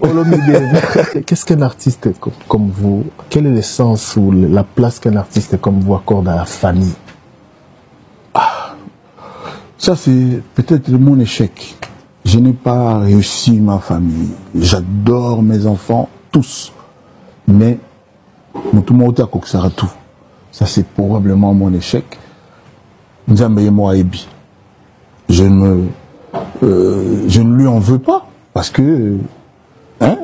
Olomide, qu'est-ce qu'un artiste comme vous, quel est le sens ou la place qu'un artiste comme vous accorde à la famille? Ça, c'est peut-être mon échec. Je n'ai pas réussi ma famille. J'adore mes enfants, tous. Mais, tout le monde a tout. Ça, c'est probablement mon échec. Je ne lui en veux pas. Parce que, hein,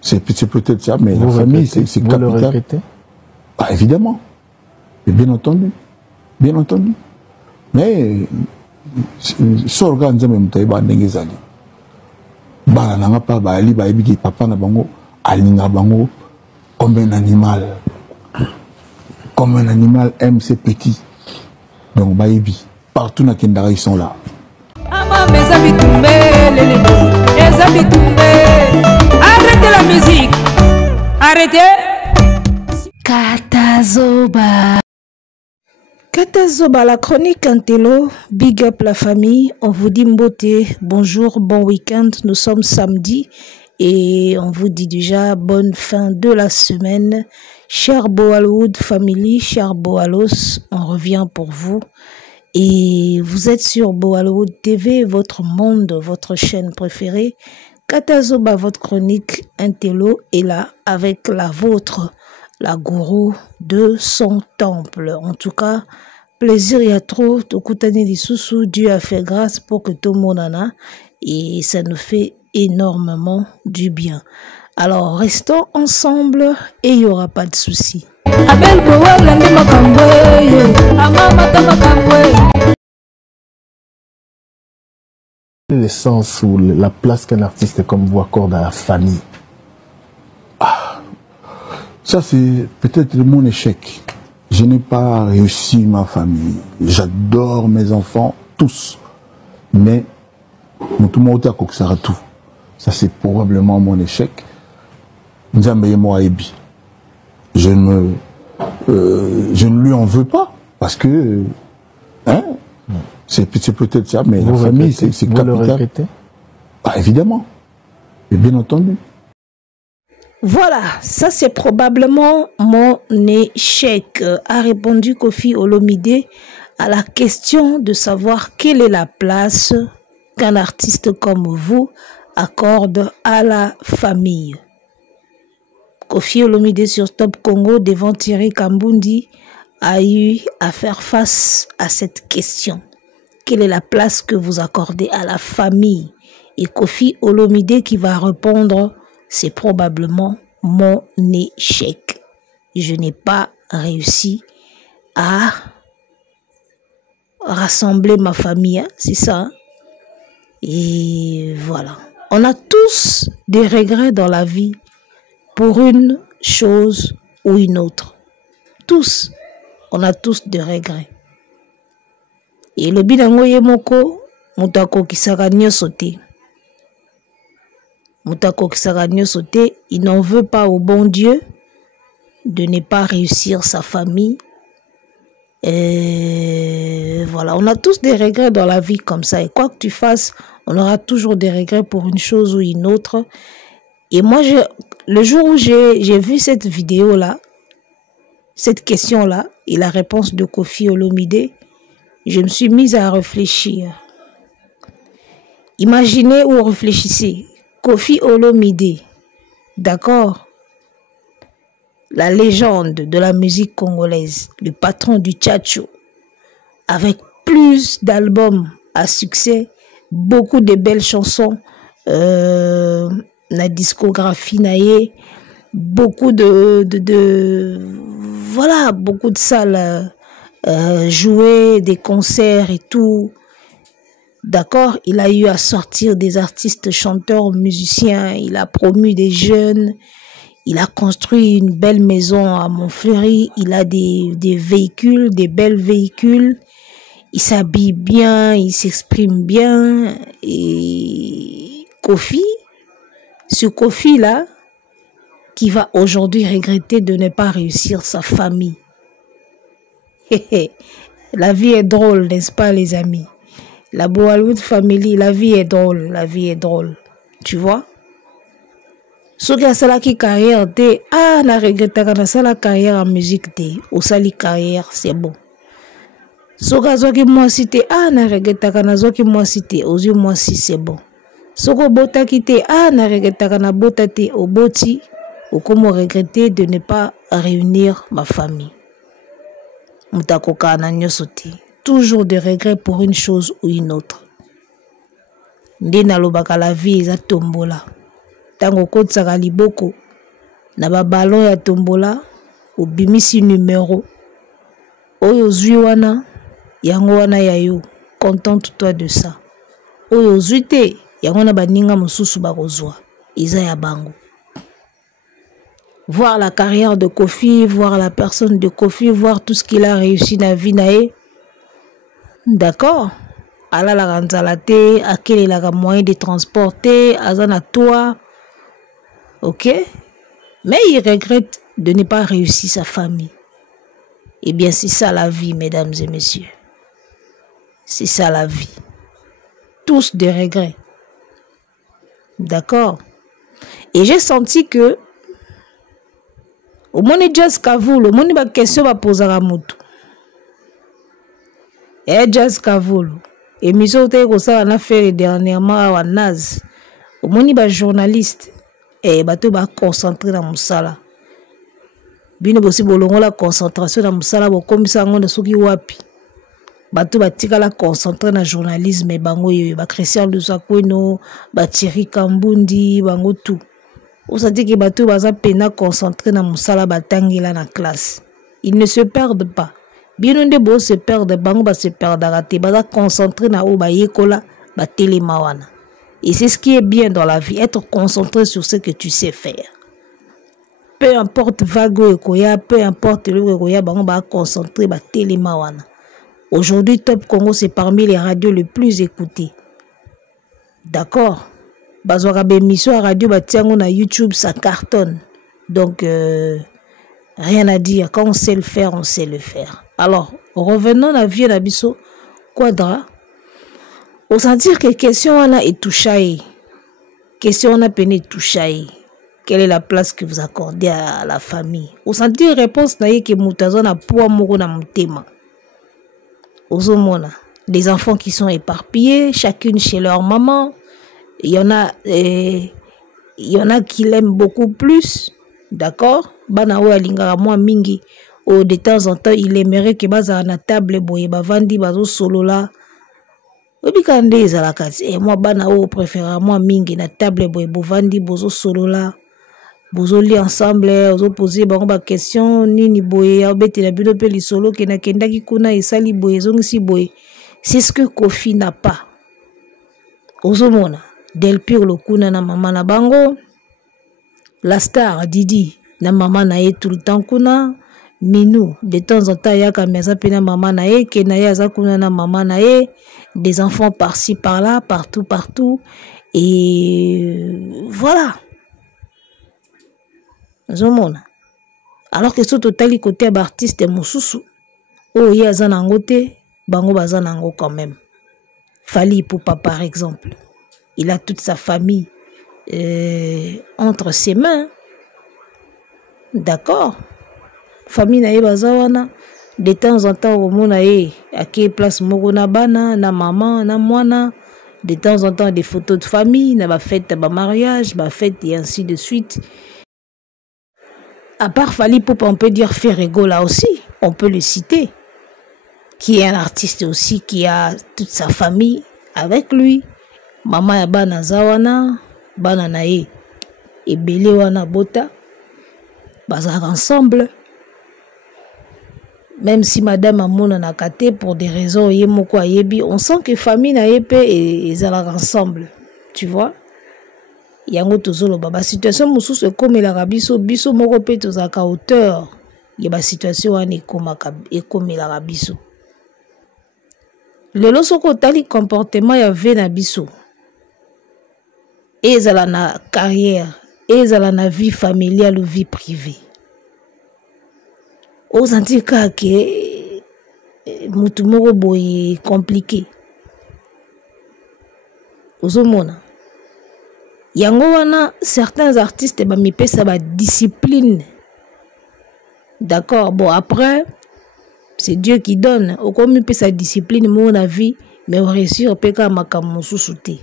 c'est peut-être ça, mais la famille, c'est capital. Vous le regrettez? Évidemment. Et bien entendu. Bien entendu. Mais, sorga nzambe mutai ba ndenge zali bana nanga pa ba ali ba ebiki papa na bango alinga bango comme un animal aime ses petits, donc ba ebi partout na kendara ils sont là. Arrêtez la musique, arrêtez. Katazoba. Katazoba, la chronique Intello, big up la famille, on vous dit mbote, bonjour, bon week-end, nous sommes samedi et on vous dit déjà bonne fin de la semaine. Cher Boalwood family, cher Boalos, on revient pour vous et vous êtes sur Boalwood TV, votre monde, votre chaîne préférée. Katazoba, votre chronique Intello est là avec la vôtre, la gourou de son temple. En tout cas, plaisir il y a trop. Dieu a fait grâce pour que tout le monde en a et ça nous fait énormément du bien. Alors restons ensemble et il n'y aura pas de soucis. Quel est le sens ou la place qu'un artiste comme vous accorde à la famille? Ça, c'est peut-être mon échec. Je n'ai pas réussi ma famille. J'adore mes enfants, tous. Mais, tout le monde a tout. Ça, c'est probablement mon échec. Je ne lui en veux pas. Parce que, hein, c'est peut-être ça, mais la famille, c'est capital. Vous le regrettez? Évidemment. Et bien entendu. Voilà, ça c'est probablement mon échec, a répondu Kofi Olomide à la question de savoir quelle est la place qu'un artiste comme vous accorde à la famille. Kofi Olomide sur Top Congo devant Thierry Kambundi a eu à faire face à cette question. Quelle est la place que vous accordez à la famille? Et Kofi Olomide qui va répondre: c'est probablement mon échec. Je n'ai pas réussi à rassembler ma famille, hein, c'est ça. Hein? Et voilà. On a tous des regrets dans la vie pour une chose ou une autre. Tous. On a tous des regrets. Et le binango yemoko, mutako kisaka nyosote. Il n'en veut pas au bon Dieu de ne pas réussir sa famille. Et voilà, on a tous des regrets dans la vie comme ça. Et quoi que tu fasses, on aura toujours des regrets pour une chose ou une autre. Et moi, le jour où j'ai vu cette vidéo-là, cette question-là, et la réponse de Kofi Olomide, je me suis mise à réfléchir. Imaginez ou réfléchissez. Kofi Olomide, d'accord, la légende de la musique congolaise, le patron du tchatcho, avec plus d'albums à succès, beaucoup de belles chansons, la discographie naïe, beaucoup voilà, beaucoup de salles jouées, des concerts et tout. D'accord, il a eu à sortir des artistes, chanteurs, musiciens, il a promu des jeunes, il a construit une belle maison à Montfleury, il a des véhicules, des belles véhicules, il s'habille bien, il s'exprime bien. Et Kofi, ce Kofi-là, qui va aujourd'hui regretter de ne pas réussir sa famille. La vie est drôle, n'est-ce pas les amis? La Boalwood Family, la vie est drôle, tu vois. soki asalaki carrière te na regrettaka nasala carrière en musique te osali carrière c'est bon. Soki azwaki mwasi te na regrettaka nazwaki mwasi te ozwi mwasi c'est bon. Soki obotaki te na regrettaka na bota te oboti okomo regretter de ne pas réunir ma famille. Mutakoka na nyoso te. Toujours de regret pour une chose ou une autre. Nde nalobaka la vie eza tombola. Tango kotsaka liboko na ba ballon ya tombola obimisi numéro oyo zwi wana yango wana ya yo. Contente-toi de ça. Oyo zwi te yango na baninga mosusu bakozwa eza ya bango. Voir la carrière de Kofi, voir la personne de Kofi, voir tout ce qu'il a réussi dans la vie nae. D'accord. Ala la ranzalate, à quel est le moyen de transporter, azana toi. Ok. Mais il regrette de ne pas réussir sa famille. Eh bien, c'est ça la vie, mesdames et messieurs. C'est ça la vie. Tous des regrets. D'accord. Et j'ai senti que au moins Jazz Kavulu, au moins ba question va poser à mutu. Jazz Kavulu, émission te ko ça on a fait dernièrement à Naz. Au moins ba journaliste bato ba concentrer dans musala. Bino bosi bolongo la concentration dans musala bo komisa ngonda soki wapi. Bato ba tika la concentrer na journalisme et bango yo ba Christian Lusakweno, ba Thierry Kambundi, bango tout. On s'est dit que bateau baza pena concentré dans musala batangila na classe. Ils ne se perdent pas. Bien on de beau se perdre, bango ba se perdre raté, baza concentré na o ba yekola ba telemawana. Et c'est ce qui est bien dans la vie, être concentré sur ce que tu sais faire. Peu importe vague ekoya, peu importe le ekoya, bango ba concentré ba telemawana. Aujourd'hui Top Congo c'est parmi les radios les plus écoutées. D'accord? Bazwaka bémission à radio batiango na YouTube ça cartonne. Donc rien à dire, quand on sait le faire, on sait le faire. Alors, revenons à vie d'Abisso Quadra. On sentir que question on a touché. Question on a peine touché. Quelle est la place que vous accordez à la famille? On sentir réponse na que mutazo na poa moko na mutema. Ozomona, des enfants qui sont éparpillés, chacune chez leur maman. Il y en a qui l'aiment beaucoup plus, d'accord? Banawe alingara moi mingi. De temps en temps, il aimerait que baza na table boye bavandi bazo solo là. Obikande ezalakati. Et moi banawe préfère moi mingi na table boye bovandi bozo solo là. Bozo li ensemble, bozo poser bango ba question nini boye obete la bino pe li solo ke na kendaki kuna esali boye zongisi boye. C'est ce que Kofi n'a pas. Ozomona. Del Pire Lokuna na maman na bango. La star Didi na maman na ye tout le temps kuna. Minou de temps en temps yaka meza pena maman na ye ke na ye azakuna na maman na ye. Des enfants par-ci par-là, partout. Et voilà. Zomona. Alors que ce total côté artiste Moussousou. Oh ye azanango te, bango bazanango quand même. Fali Poupa par exemple. Il a toute sa famille entre ses mains. D'accord. Famille na ye bazawana. De temps en temps, au monde à quelle place Morona Bana, na maman, na moana. De temps en temps, des photos de famille, na ba fête, ba mariage, ba fête et ainsi de suite. À part Fali Poupa, on peut dire Ferrego là aussi. On peut le citer. Qui est un artiste aussi, qui a toute sa famille avec lui. Maman ya bana zawana, bana nae et belé wana bota, bazar ensemble. Même si madame amona na kate pour des raisons yemoko ayebi, on sent que famille na yepe et zala ensemble. Tu vois? Yango tozolo baba situation mususu comme la rabiso biso moko pe tozaka hauteur. Ya ba situation wana comme la rabiso. Lelo soko tali comportement ya ve na biso. Ezala na carrière, ezala na vie familiale ou vie privée. Aux antika ke mutu moko boye compliqué. Ozomona. yango wana certains artistes bamipesa ba discipline. D'accord, bon après c'est Dieu qui donne. Au comme sa discipline mon avis, mais on réussir peka makambo sous-souté.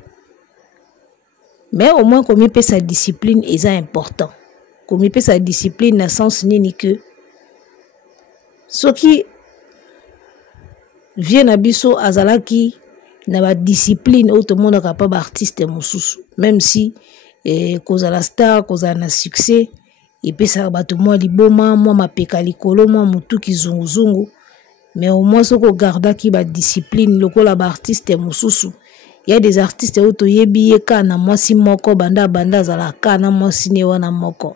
Mais au moins comme sa discipline est important. Comme sa discipline na sens ni que ce qui vient à biso azalaki na ba discipline où tout le monde est capable artiste mususu, même si cause la star, cause na succès et puis ça bato moi liboma moi mapeka likolo moi mutu kizunguzungu, mais au moins ce qu'on garda qui ba discipline lokola ba artiste mususu. Il y a des artistes où to yebi yeka na mwasi moko banda zala kana mwasi ne wana moko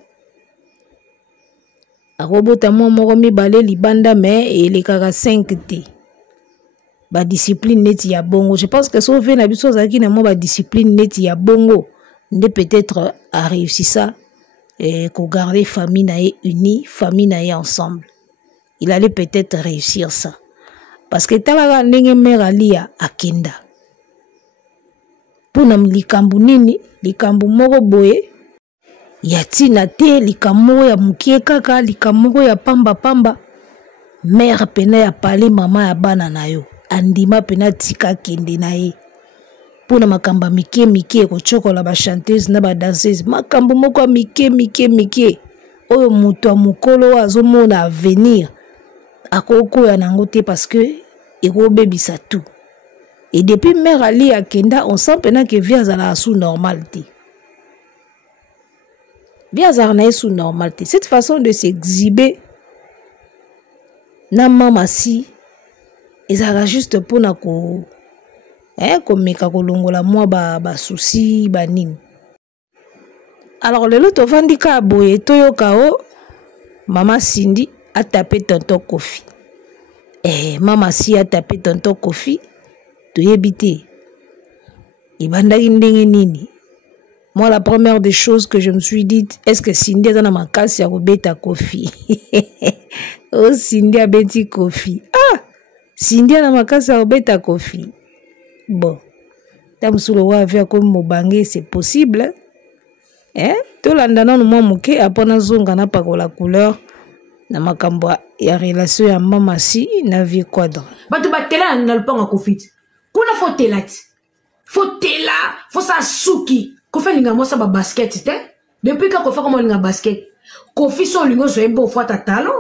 akobota moko mibale libanda mais ele kaka 5 te ba discipline neti ya bongo. Je pense que sauver na biso zaki na mo ba discipline neti ya bongo nde peut-être a réussi ça et ko garder famille na unie, famille na ensemble. Il allait peut-être réussir ça parce que talaka ndenge mère alia akenda pona likambu nini likambu moko boye ya tina te likambo ya mukie kaka likambo ya pamba mère pena ya pale mama ya bana na yo andima pena tika kende na ye pona makamba mike ko chokola ba chanteuse na ba danseuse makambo moko mike oyo muto mukolo azomona avenir akoko ya nango te parce que eko bebisa tout. Et depuis mère Ali akenda on sent pena que via zala sous normalité. Via zala sous normalité. Cette façon de s'exhiber na mama si ezala juste pour na ko comme meka kolongola moi ba souci ba nini. Alors le lot ovandika boye toyoka o mama Cindy a tapé tonton Kofi. Mama si a tapé tonton Kofi. Tu habité. Moi, la première des choses que je me suis dit, est-ce que Cindy est dans ma casse, il y a Robeta Kofi? Oh, Cindy a bêti Kofi. Ah! Cindy est dans ma casse, il y a Robeta Kofi. Bon. Tam sous le roi avec comme Mobangé, c'est possible. Hein? Tout l'andana, nous m'en moqué, après, nous avons pas la couleur. Na makamba ya relation ya mama si na vie quadre. Batu batela na lpanga Kofi. Kuna fotela, faut sa souki. Kofi linga mo sa ba basket te. Depuis que Kofi comme linga basket. Kofi son lingo so ebo faut ta talon.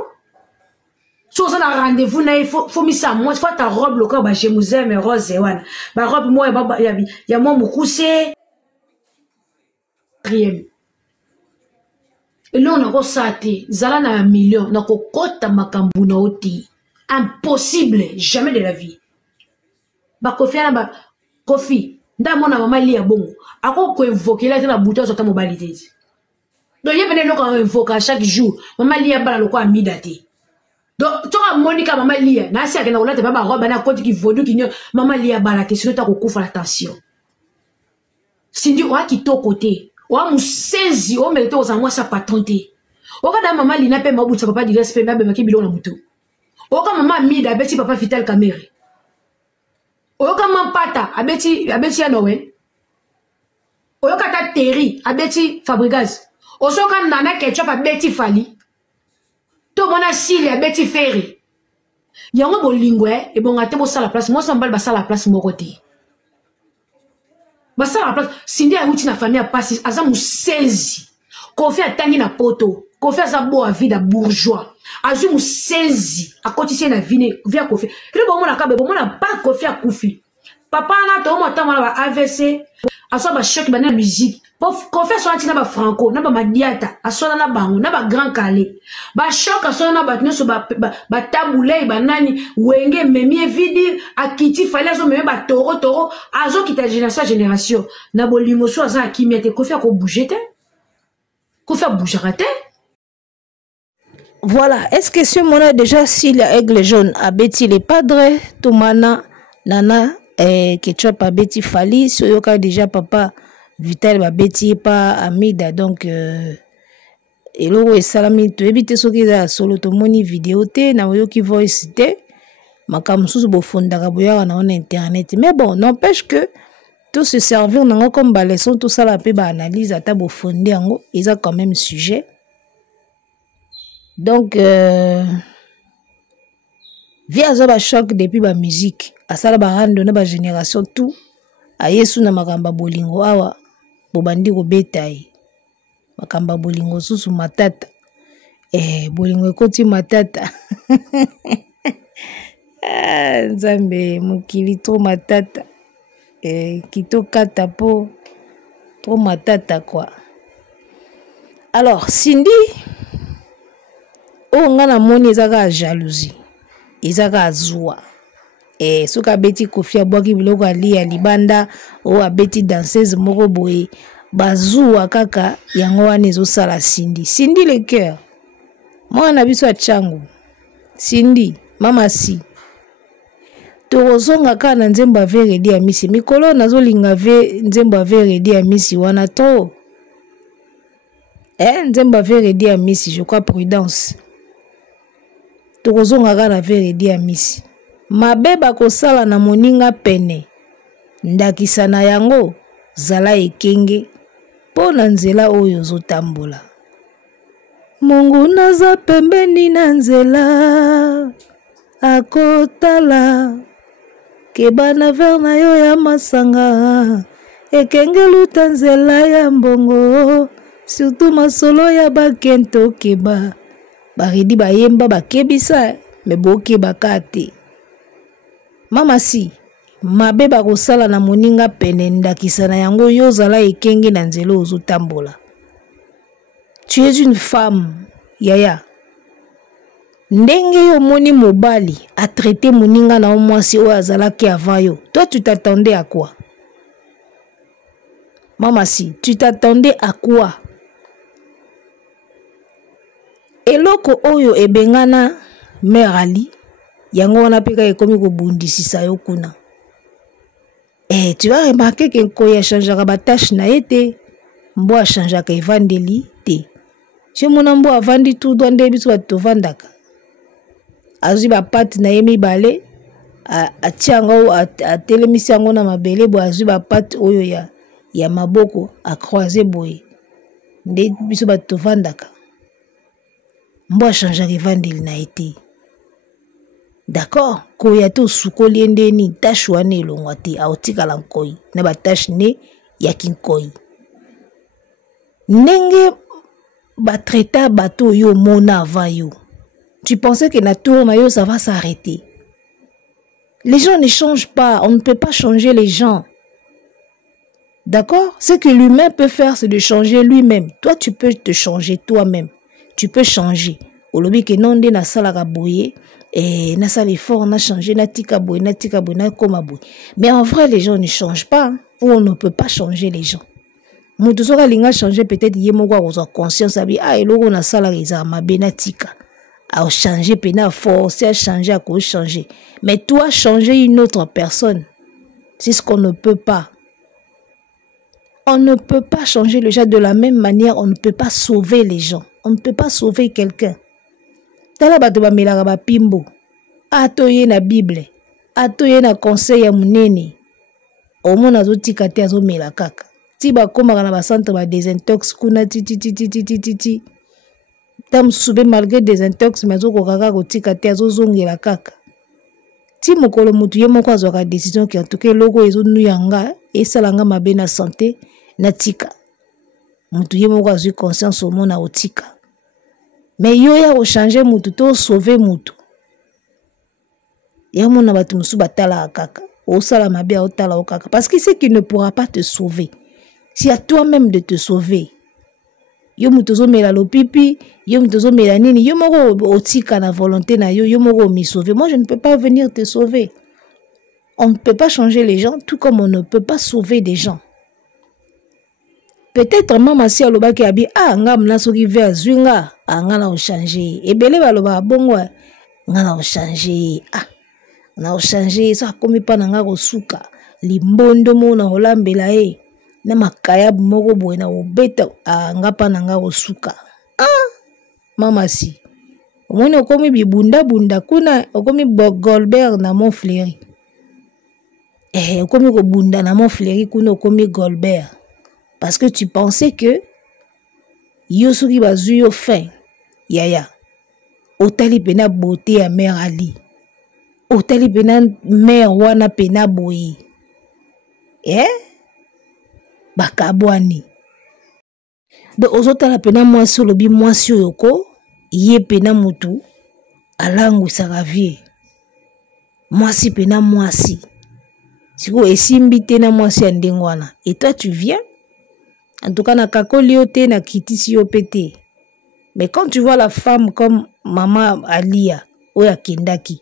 So ça na rendez-vous na faut mi sa moi faut ta robe le corps ba jemuze mais rose wana. Ba robe moi ya mo mukuse. Trième. Et là on a ressorti zala na million na kokota makambu na oti. Impossible, jamais de la vie. Ba Kofi na ba Kofi nda mona mama li ya bongo ako ko invoquer la na bouton sur ta mobilité. Donc il y a venu le invoquer chaque jour mama li ya bala loko amidate. Donc toi Monica mama li ya na si akena olate baba roba na koti ki vodu ki mama li ya bala te sur ta ko kufa attention. Cindy wa ki to côté wa musezi o mérite aux moi sa patronté. O kada mama li na pe mabuta papa di respect na be maki bilo na mutu. O ka mama mida beti papa Vital Kamere. Oyoka mampata abeti ya Noël. Oyoka ta Terry abeti Fabregas. Osoka nana ketchup abeti Fali. To mona Sile abeti Ferry. Yango bolingwe e bonga te bo sala place. Moi sambal ba sala place moko te. Ba sala place Cindy a uti na famille a passi aza musezi. Kofi atangi na poto. Kofi aza bo a vida bourgeois. Azu musezi a kotisi na vine via Kofi. Ile bo mona kabe bo mona pas Kofi a Kofi. Papa na to mo tama na AVC aso ba choc ba na musique. Kofi so antina ba franco na ba madiata aso na bango na ba grand calé. Ba choc aso na ba nyoso ba tabulé ba nani wenge memie vidi akiti fallait aso meme ba toro azo kita génération na bolimo so aza akimiete Kofi a ko bouger te. Kofi a bouger te. Voilà, est-ce que ce moment déjà si l'aigle jaune a bêti les padres, Toumana, Nana, Ketchup a bêti Fali, Soyoka déjà papa Vital a bêti pas Amida, donc et l'eau et salami, tu évites ce qui est solo to moni vidéo te, na yoki voice te, makam sous bo fonda kabuya na on internet. Mais bon, n'empêche que tout se servir nango comme ba leçon tout ça la pe ba analyse ata bo fondé yango ils ont quand même sujet donc via za ba choc depuis ba musique asala ba rando na ba génération tout ayesu na makamba bolingo awa bobandi ko betaye makamba bolingo susu matata bolingo ekoti matata Nzambe mokili trop matata kito kata po trop matata quoi. Alors Cindy o ngana moni ezaka jalousie ezaka zwa soka beti kofia bwaki biloko alia libanda o abeti danseuse moko boye bazua kaka yango wana ezosala Cindy le cœur mwana biso ya changu Cindy mama si tozonga kana nzembo averedi ya misi mikolo nazolinga ve nzembo averedi ya misi wana to nzembo averedi ya misi je crois prudence tozonga kana veredi ya misi mabeba kosala na moninga pene ndakisa na yango zala ekenge po na nzela oyo zotambola Mungu naza pembeni na nzela akotala kebana ver na yo ya masanga ekenge luta nzela ya mbongo surtout masolo ya bakento keba baridi bayemba bakebisa me bokeba kate mama si mabeba kosala na moninga pene ndakisa na yango yo zala ekenge na nzela ozotambola. Tu es une femme yaya ndenge yo moni mobali a traité moninga na mwasi o azalaki avant yo. Toi tu t'attendais à quoi? Mama si tu t'attendais à quoi? Eloko oyo ebengana mère Ali yango wana peka ekomi ko bundisisa yo kuna. Tu vas remarquer que Nkoya changera ba tâche na été mbo a changera evandeli te. Je mona mbo avandi tout doit nde biso batovandaka. Azwi ba pati na yemi bale a tiango a telemisi yango na mabele bo azwi ba pati oyo ya maboko a croiser boye. Nde biso batovandaka. Mbo a changera evandeli na été. D'accord, koya to sukoli ndeni tâche wana elongwa te aotikala nkoi na ba tâche ne ya kinkoi. Ndenge ba traita bato yo mona avant yo. Tu pensais que na tour na yo ça va s'arrêter. Les gens ne changent pas, on ne peut pas changer les gens. D'accord? Ce que l'humain peut faire c'est de changer lui-même. Toi tu peux te changer toi-même. Tu peux changer. Olobi ke non de na sala ka boye na sala effort na changer na tika boye na koma boye. Mais en vrai les gens ne changent pas ou on ne peut pas changer les gens. Mutu soka linga changer peut-être yemo kwa kozwa conscience abi eloko na sala eza mabe na tika. A changer pena forcer à changer à cause changer. Mais toi changer une autre personne. C'est ce qu'on ne peut pas. On ne peut pas changer le gens de la même manière, on ne peut pas sauver les gens. On ne peut pas sauver quelqu'un. Tala bato ba melaka ba pimbo. Atoye na Bible. Atoye na conseil ya munene. Omona zo tika te azo mela kaka. Ti ba komaka na ba centre ba désintox kuna ti. Tam sube malgré désintox mezo ko kaka ko tika te azo zongela kaka. Ti mokolo mutu ye moko azwaka décision ki en tout cas loko ezo nuyanga esalanga mabe na santé na tika. Mutu ye moko azwi conscience omona otika. Mais yo ya ko changer mutu to sauver mutu. Ya mona batu musu batala kaka. O sala mabe o tala o kaka parce que c'est qu'il ne pourra pas te sauver. C'est à toi-même de te sauver. Yo mutu zo mela lo pipi, yo mutu zo mela nini, yo moko otika na volonté na yo moko mi sauver. Moi je ne peux pas venir te sauver. On ne peut pas changer les gens tout comme on ne peut pas sauver des gens. Peut-être maman si aloba ki abi nga mna soki vers zwinga nga na o changer. Ebele baloba bongo nga na o changer. Na o changer ça komi pa nga ko suka. Limbondo mo na olambela na makaya moko boye na obeta nga pa na nga ko suka. Mama si. Omoni okomi bibunda bunda kuna okomi Golbert na Montfleury. Okomi ko bunda na mon fleri kuno okomi Golbert. Parce que tu pensais que yo soki bazui yo fin. Yaya. Otali pena beauté ya mère Ali. Otali pena mère wana pena boyi. Bakabwani. Donc ozotala pena mwasi olobi mwasi yoko ye pena mutu alangwisaka vie. Mwasi pena mwasi. Siko esimbi te na mwasi ya ndenge wana. Et toi tu viens. En tout cas na kakoli yo te na kitisi yo pete. Mais quand tu vois la femme comme maman Alia oya kendaki,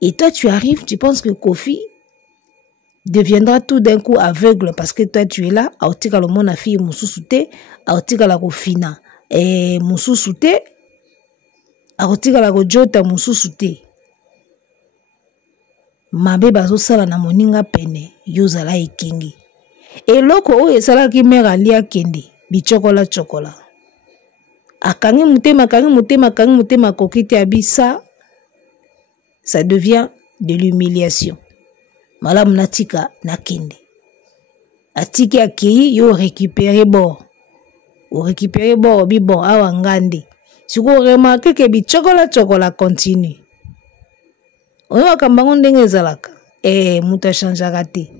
et toi tu arrives, tu penses que Kofi deviendra tout d'un coup aveugle parce que toi tu es là, aotika lo mona fille mususute, aotika la kofina mususute, aotika la kojota mususute. Mabe bazo sala na moninga pene, yozala ekingi. Et loko oyo esalaki mère Alia kende, bichokola chokola. Akangi mutema kokite abisa, ça devient de l'humiliation. Malam natika nakende. Atiki akei yo récupérer bord. O récupérer bord obi bon awa ngande. Siko remarque que bi chocolat continue. Oyo kambango ndenge ezalaka. Muta changeaka te.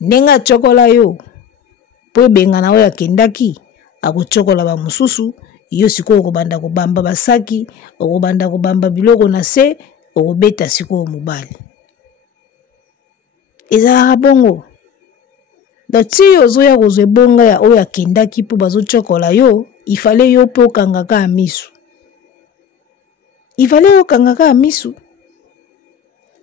Ndenga chocolat yo. Po benga na oya kendaki. Ako chocolat ba mususu. Yo siko okobanda kobamba basaki. Okobanda kobamba biloko na se. Okobeta siko mobali. Ezalaka bongo. Donc si ozoya kozwe bonga ya oya kendaki po bazo chokola yo, il fallait yo po kangaka amisu. Il fallait yo kangaka amisu.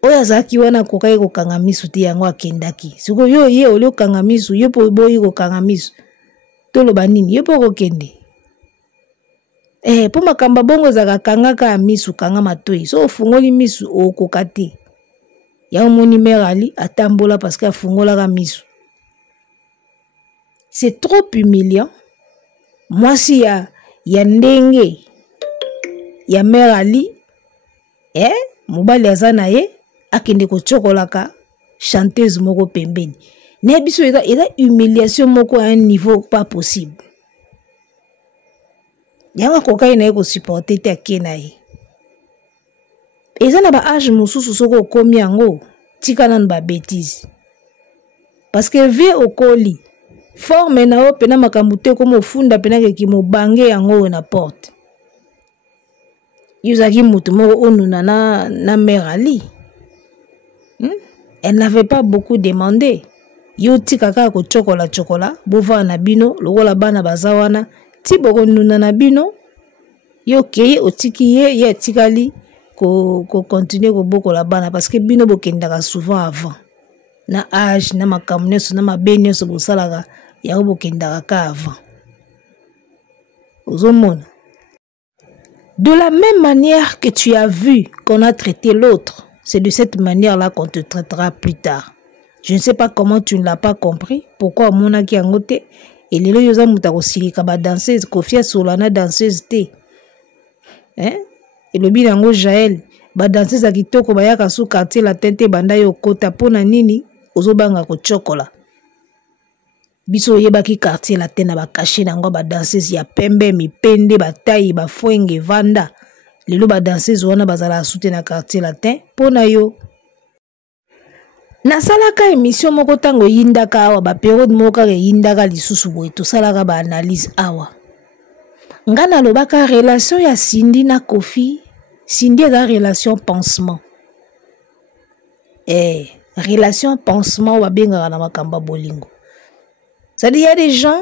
Oya zaki wana kokai ko kanga misu ti yango akendaki. Siko yo ye olio kanga misu, yo po boyi ko kanga misu. Tolo banini yo po ko kende. Po makamba bongo zaka kangaka amisu kanga matoi. So ofungoli misu okokate. Ya moni mère Ali atambola parce que afungola ka misu. C'est trop humiliant. Moi si ya ndenge ya mère Ali mobali azana ye akende ko chokolaka chanteuse moko pembeni. Ne biso eza humiliation moko à un niveau pas possible. Yanga kokai na ye ko supporter te akena ye. Eza na ba âge mususu soko komi yango tika nan ba bêtise. Parce que vie okoli forme na o pena makamute komo funda pena ke kimo bange yango na porte. Yuzaki mutu moko onuna na mère Ali. Elle n'avait pas beaucoup demandé. Yo tika kaka ko chocolat bova na bino lokola bana bazawana ti boko nuna na bino yo keye otiki ye tikali ko continuer ko boko la bana parce que bino bokendaka souvent avant na âge na makamneso na mabenyo so bosalaka ya bokendaka ka avant. Ozomona. De la même manière que tu as vu qu'on a traité l'autre, c'est de cette manière-là qu'on te traitera plus tard. Je ne sais pas comment tu ne l'as pas compris. Pourquoi mona ki angote et lelo yoza mutako silika ba danseuse Kofia Solana danseuse te. Et le bilango Jaël ba danseuse a kitoko bayaka sous quartier la tente banda yo kota pona nini ozobanga ko chokola. Biso yebaki quartier la tena ba caché nango ba danseuse ya pembe mipende bataille ba fwenge vanda. Lelo ba danseuse wana bazala soute na quartier latin pona yo. Nasalaka émission moko tango yindaka awa ba période moko ke yindaka lisusu boye to salaka ba analyse awa. Ngana lobaka relation ya Cindy na Kofi, Cindy est dans relation pansement. Relation pansement wa benga na makamba bolingo. C'est-à-dire il y a des gens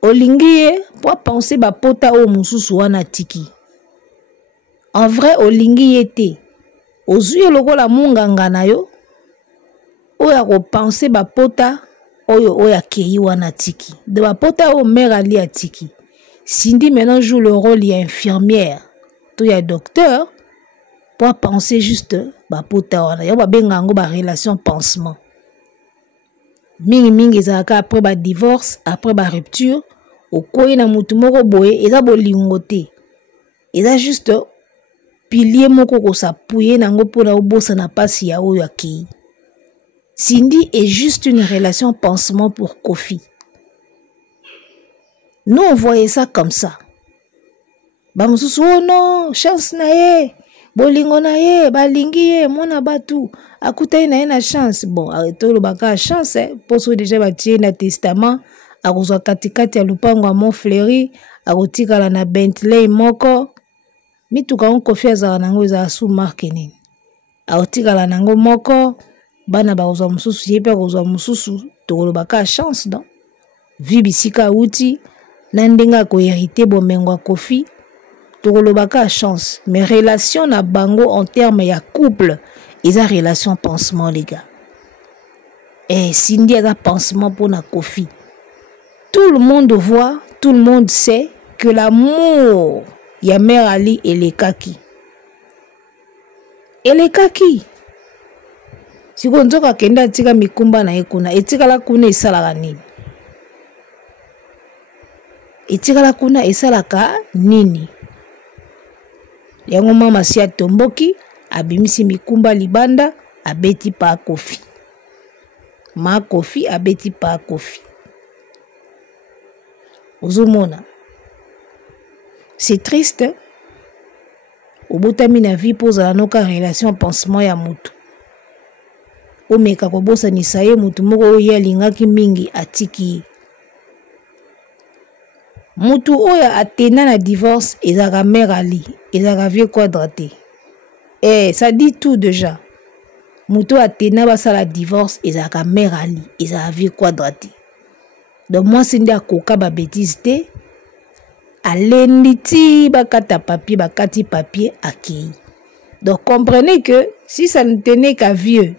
olingi pour penser ba pota o mususu wana tiki. En vrai olingi yete. Ozuye lokola munganga na yo. Oya ko penser ba pota oya kei wana tiki. De ba pota o mère Ali a tiki. Cindy maintenant joue le rôle d'infirmière. Tout y a docteur pour penser juste ba pota wana. Ya ba benga ngo ba relation pansement. Mingi ezaka après ba divorce, après ba rupture, okoyi na mutu moko boye eza bolingo te. Eza juste pilier moko ko sapuye nango pona obosa na pasi ya oyo akei. Cindy est juste une relation pansement pour Kofi. Nous, on voyait ça comme ça. Bamususu, oh non, chance na ye, bolingo na ye, balingi ye, mona batu, akutai na ye na chance. Bon, arrêtons le baka chance, poso déjà batie na testament, akozwa katikati ya lupango a Montfleury, akotikala na Bentley moko, mituka on Kofi azala nango ezala sous marque nini. Akotikala nango moko, bana bakozwa mususu, yepe akozwa mususu, tokolo baka chance, non? Vi bisika uti, nandenga ko hérité bomengo Kofi, tokolo chance, mais relation na bango en termes ya couple, ils ont relation pansement les gars. Et Cindy a un pansement pour na Kofi. Tout le monde voit, tout le monde sait que l'amour ya mère Ali et les kaki. Et les kaki. Si vous nzoka kenda tika mikumba na ekuna, etika la kuna isalaka nini? Etika la kuna isalaka nini? Yango mama si atomboki, abimisi mikumba libanda, abeti pa Kofi. Ma Kofi abeti pa Kofi. Ozomona. C'est triste. Obotami na vie pose la noka relation pansement ya mutu. Omeka kobosa ni saye mutu moko oya lingaki mingi atiki. Mutu oya atena na divorce ezaka mère Ali, ezaka vieux quadraté. Eh, ça dit tout déjà. Mutu atena basa la divorce ezaka mère Ali, ezaka vieux quadraté. Donc moi c'est nda koka ba bêtise te. Alenditi bakata papier, bakati papier akei. Donc comprenez que si ça ne tenait qu'à vieux,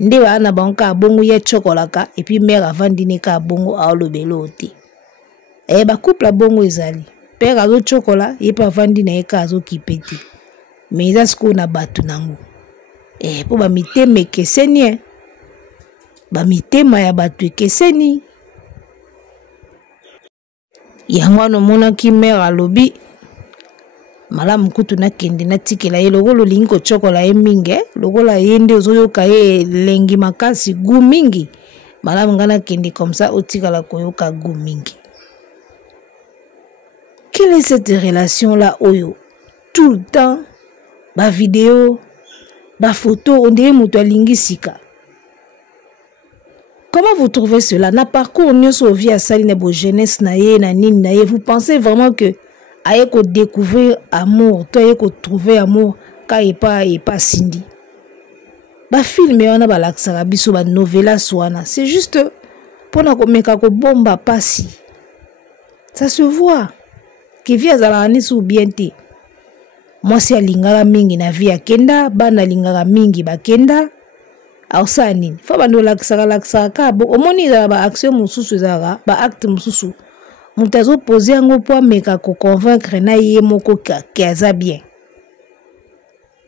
nde ba na banka bongo ye chokolaka et puis mère avandine ka bongo a lobelo te. Eh ba couple bongo ezali. Père azo chokola, ye pa vandi na ye ka azo kipeti. Mais ça sko na batu nango. Eh po ba miteme keseni. Ba mitema ya batu keseni. Yango no mona ki mère alobi. Malamu kutu na kende na tikela ye logo lingo chokola ye mingi, logo la yende ozoyoka ye lengi makasi gu mingi. Malamu ngana kende comme ça otikala koyoka gu mingi. Quelle est cette relation-là, Oyo? Tout le temps, ba vidéo, ba photo, on dirait mutu alingi sika. Comment vous trouvez cela? Na parcours nyo so vie a sali na bo jeunesse na ye na nini na ye, vous pensez vraiment que aye ko découvrir amour, toi aye ko trouver amour ka e pas Cindy? Ba film yana ba laksaka biso ba novela swana, c'est juste pour na ko meka ko bomba pasi. Ça se voit. Qui vient à la sous bien te. Moi si alingara mingi na vie ya kenda, bana lingara mingi ba kenda. Ausa nini? Fa bando laksaka ka bo omoni za ba action mususu zara, ba acte mususu. Mutazo poser yango po meka ko convaincre na ye moko ki aza bien.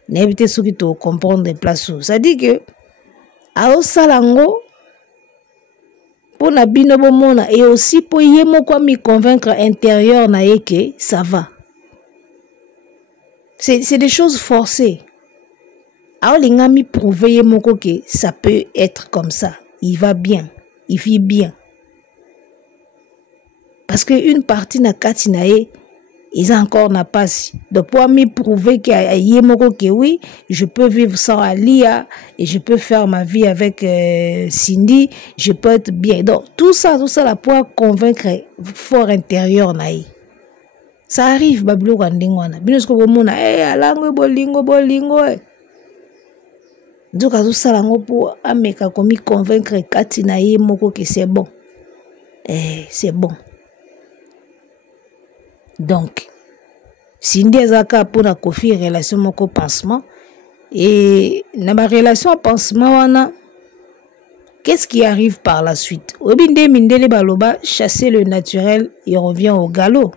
N'évitez ceux qui te comprendre place. Ça dit que ausa lango pour na bino bomona et aussi pour ye moko mi convaincre intérieur na ye que ça va. C'est des choses forcées. Alors les mi prouver ye moko que ça peut être comme ça. Il va bien, il vit bien. Parce que une partie na kati na ye, ils ont encore n'a pas si. Donc pour me prouver que oui, je peux vivre sans Alia et je peux faire ma vie avec Cindy, je peux être bien. Donc tout ça là pour convaincre fort intérieur naï. Ça arrive bablo kandingwana. Binosko bomona alango bolingo. Donc tout ça là pour ameka komi convaincre kati naï moko que c'est bon. C'est bon. Donc, Cindy ezaka pour la Kofi relation moko pansement et na ma relation pansement wana qu'est-ce qui arrive par la suite? Obinde mindele baloba chasser le naturel et revient au galop.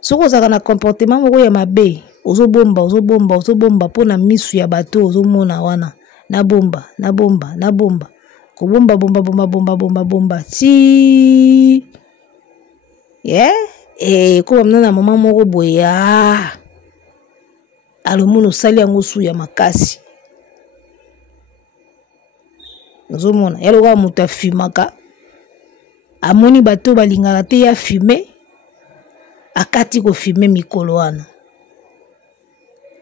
Soko zaka na comportement moko ya mabe, ozobomba pona misu ya bato ozomona wana na bomba. Ko bomba ti yeah. Et comme na maman moko boya alomono sali yango su ya makasi Zomona ya loka moto afumaka amoni bato balingaka te ya fumer akati ko fumer mikolo wana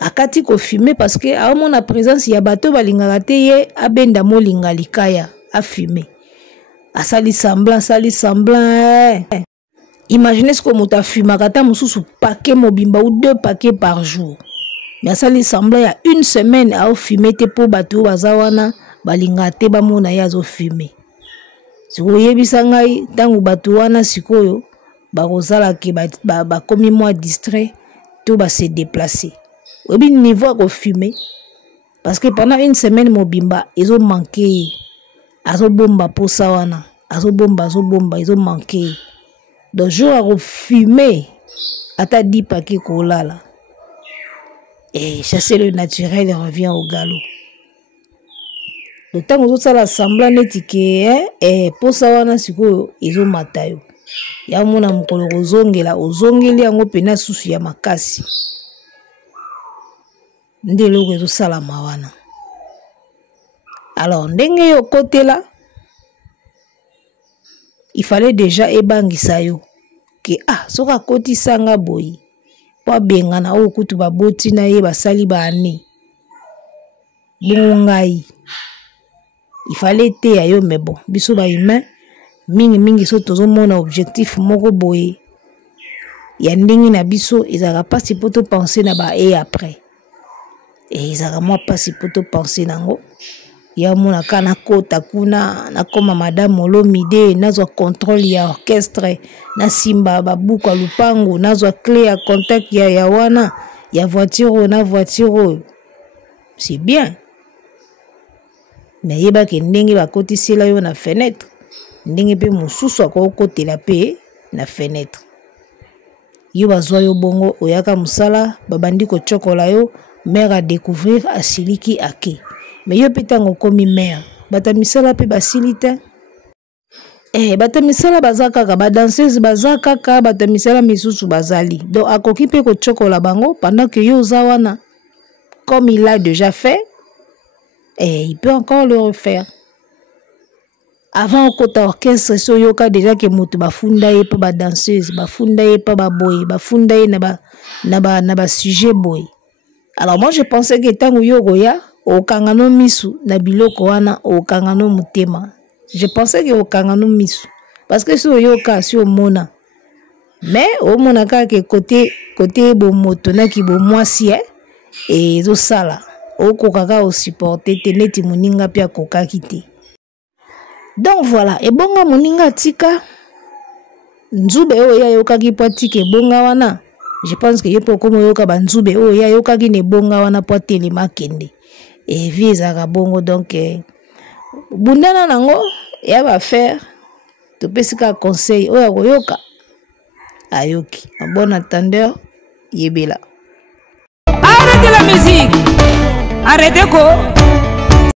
akati ko fumer parce que aomona présence ya bato balingaka te ye abenda molinga likaya a fumer asali semblant imaginez ce que moto afumaka ta mosusu paquet mobimba ou 2 paquets par jour mais asali semblant ya une semaine a fumer te po bato baza wana balinga te bamona ya zo fumer siko yebisa ngai tangu bato wana sikoyo bakozala ke bakomi moins distrait to ba se déplacer obi niveau ko fumer parce que pendant une semaine mobimba ezo manquer azo bomba posa wana azo bomba ezo manquer donc jour à fumer ata 10 paquets ko lala et chasser le naturel revient au galop. Le temps où ça la semblant netike posa wana siko ezo matayo ya mona mukolo ozongeli yango pena susu ya makasi ndelo ezo sala mawana. Alors ndenge yo côté là il fallait déjà ebangisa yo que soka koti sanga boyi po bengana o kutu baboti na ye basali ba ani bongai. Il fallait te ayo mais bon biso ba humain mingi so tozo mona objectif moko boye ya ndingi na biso ezaka pas si poto penser na ba et après et ezaka moi pas si poto penser nango ya mona kana kota kuna na koma madame Olomide nazo contrôle ya orchestre na simba babuku a lupango nazo clé ya contact ya wana ya voiture na voiture c'est bien. Mais yeba ke ndenge ba kotisela yo na fenêtre ndenge pe mususu akokotela pe na fenêtre yo bazwa yo bongo oyaka musala babandi ko chokola yo mère à découvrir asiliki ake mais yo petango komi mère batamisala pe basilita batamisala bazakaka ba danseuse bazakaka batamisala misusu bazali donc akoki pe ko chokola bango pendant que yo zawana comme il a déjà fait. Et il peut encore le refaire. Avant kota orchestre so yoka déjà que moto bafunda ye pa ba danseuse bafunda ye pa ba boy bafunda ye na ba sujet boy. Alors moi je pensais que tango yoko ya okangano misu na biloko wana okangano mutema. Je pensais que okangano misu parce que so yoka si o mona. Mais o mona ka ke côté bo moto na ki bo mwasi et zo sala. Oko kaka o supporter teneti muninga pia koka kite. Donc voilà, et bonga muninga tika nzube o ya yoka ki patike bonga wana. Je pense que yepo komo yoka ba nzube o ya yoka ki ne bonga wana po telema kende. Et visa ka bongo donc bundana nango ya ba faire to pesika conseil o ya ko yoka ayoki. Un bon attendeur yebela. Arrêtez la musique. Arrêtez quoi?